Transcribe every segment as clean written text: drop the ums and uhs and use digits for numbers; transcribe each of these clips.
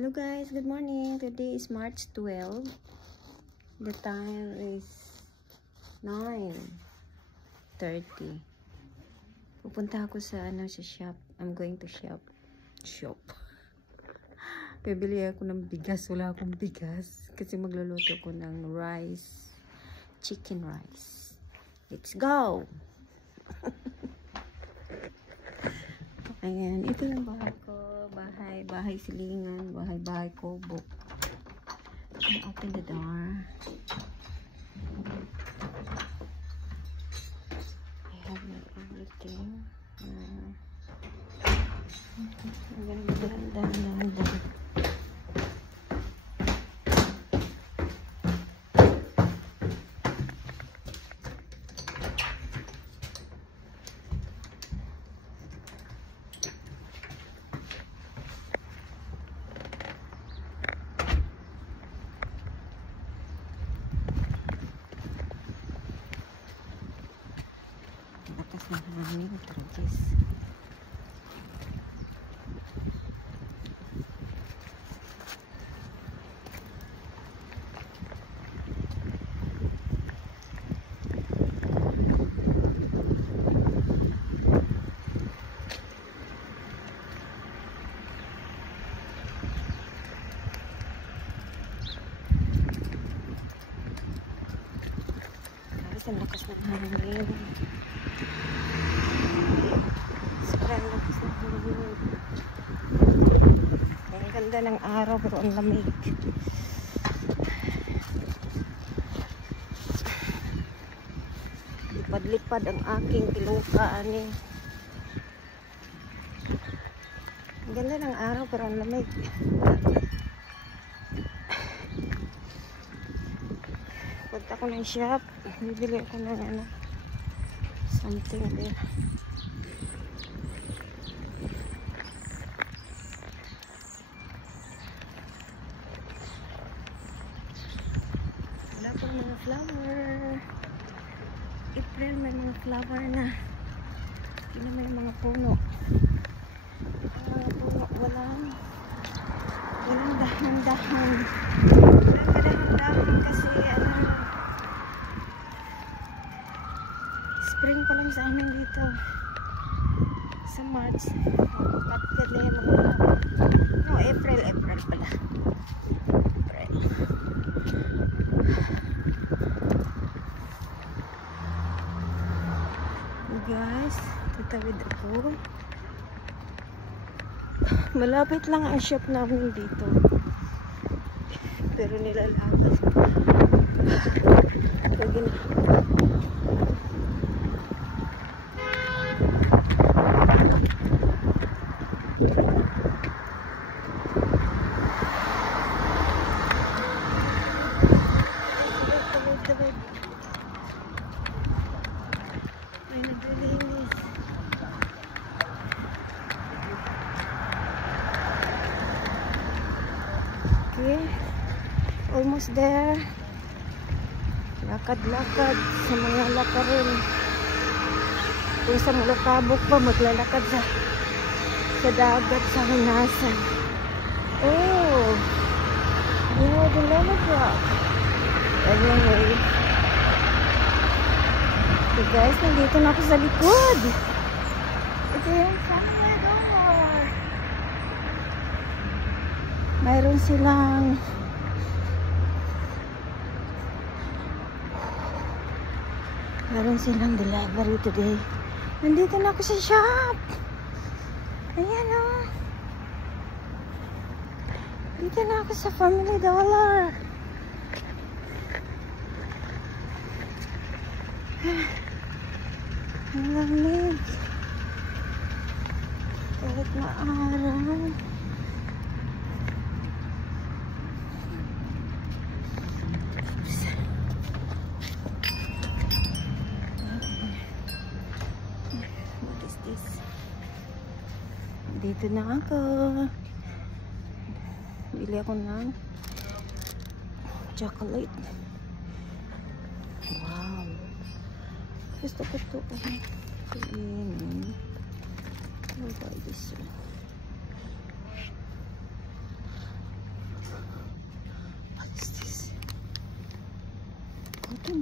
Hello guys, good morning. Today is March 12. The time is 9:30. Pupunta ako sa sa shop. I'm going to shop. Bibili ako ng bigas. Wala akong bigas kasi magluluto ko ng rice, chicken rice. Let's go. Ayan, ito yung bahay ko. Bahay silingan, bahay kubo. Open the door. I have everything. Ganda. Lakas ng hangin, tragis. Ang lakas ng hangin. Sobrang lakas ng hangin. Ang ganda ng araw pero ang lamig. Lipad-lipad ang aking tilukaan eh. Ang ganda ng araw pero ang lamig. Punta ko ng shop. Bibili ako ng something there. Wala pang mga flower. April may mga flower na. Hindi na may mga puno. Walang dahan-dahan. Kasi spring pa lang sa amin dito sa March. Kapit na yung mga April pala. April. Guys, tatawid ako. Malapit lang ang shop namin dito. Pero nilalakad. Lagi na. Ay, naglilinis. Okay. Almost there. Lakad-lakad sa mga lakarin. Kung sa Mulukabok pa, maglalakad sa dagat sa Hunasan. Oh! Yeah, the lemon rock. Anyway. So guys, nandito na ako sa likod. Ito yung Family Dollar. Mayroon silang delivery today. Nandito na ako sa shop. Ayan o. Dito na ako sa Family Dollar. Ang lamig. Kahit maaraw. Dito na ako. Bili ako ng chocolate. Wow. Gusto ko ito. I'll buy this one.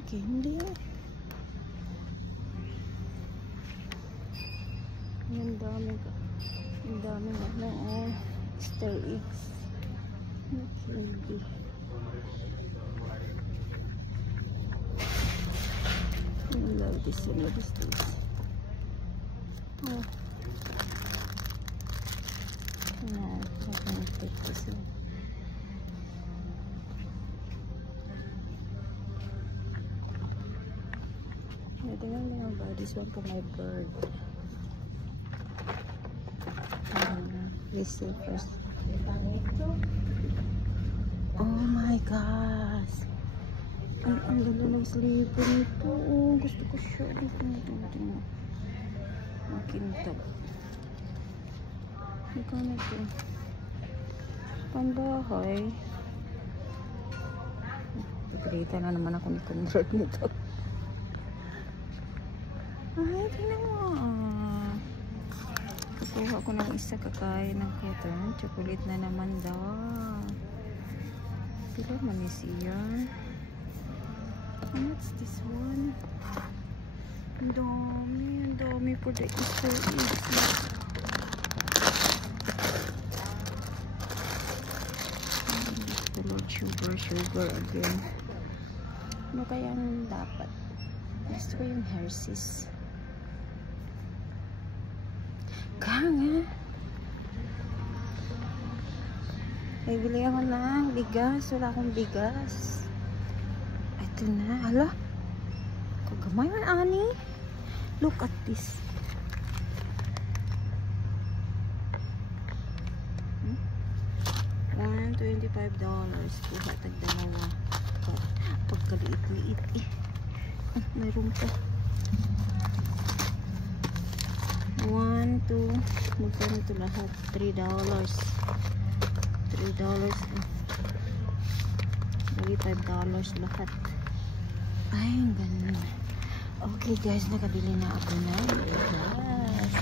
candy. Ang dami ka. Ang dami na ng Easter eggs. Candy. I love this one. What is this? Oh. No, I can't take this one. Tingnan mo yung this one for my bird. Let's see first. Oh my gosh! Ang ganda ng slipper nito. Oh, gusto ko siya. Tingnan. Ang kintab. Magkano ito? Pambahay. Pagkita na naman ako ni convert nito. Ay, tingnan mo. Kukuha ko ng isa kakain ng cotton. Chocolate na naman daw. Pila man siya. And what's this one? Ang dami for the Easter eggs. The Lord sugar again. Ano kaya ang dapat? Gusto ko yung Hershey's. Kanga. Ay, bili ako ng bigas. Wala akong bigas. Ito na. Hala. Kagamay man, ani. Look at this. $125. Kuha tag-dalawa. Pagkaliit-liit eh. Mayroon pa. 1, 2, magkano ito lahat? $3. Bali $5 lahat. Ay, ang ganda. Okay guys, nakabili na ako na bigas.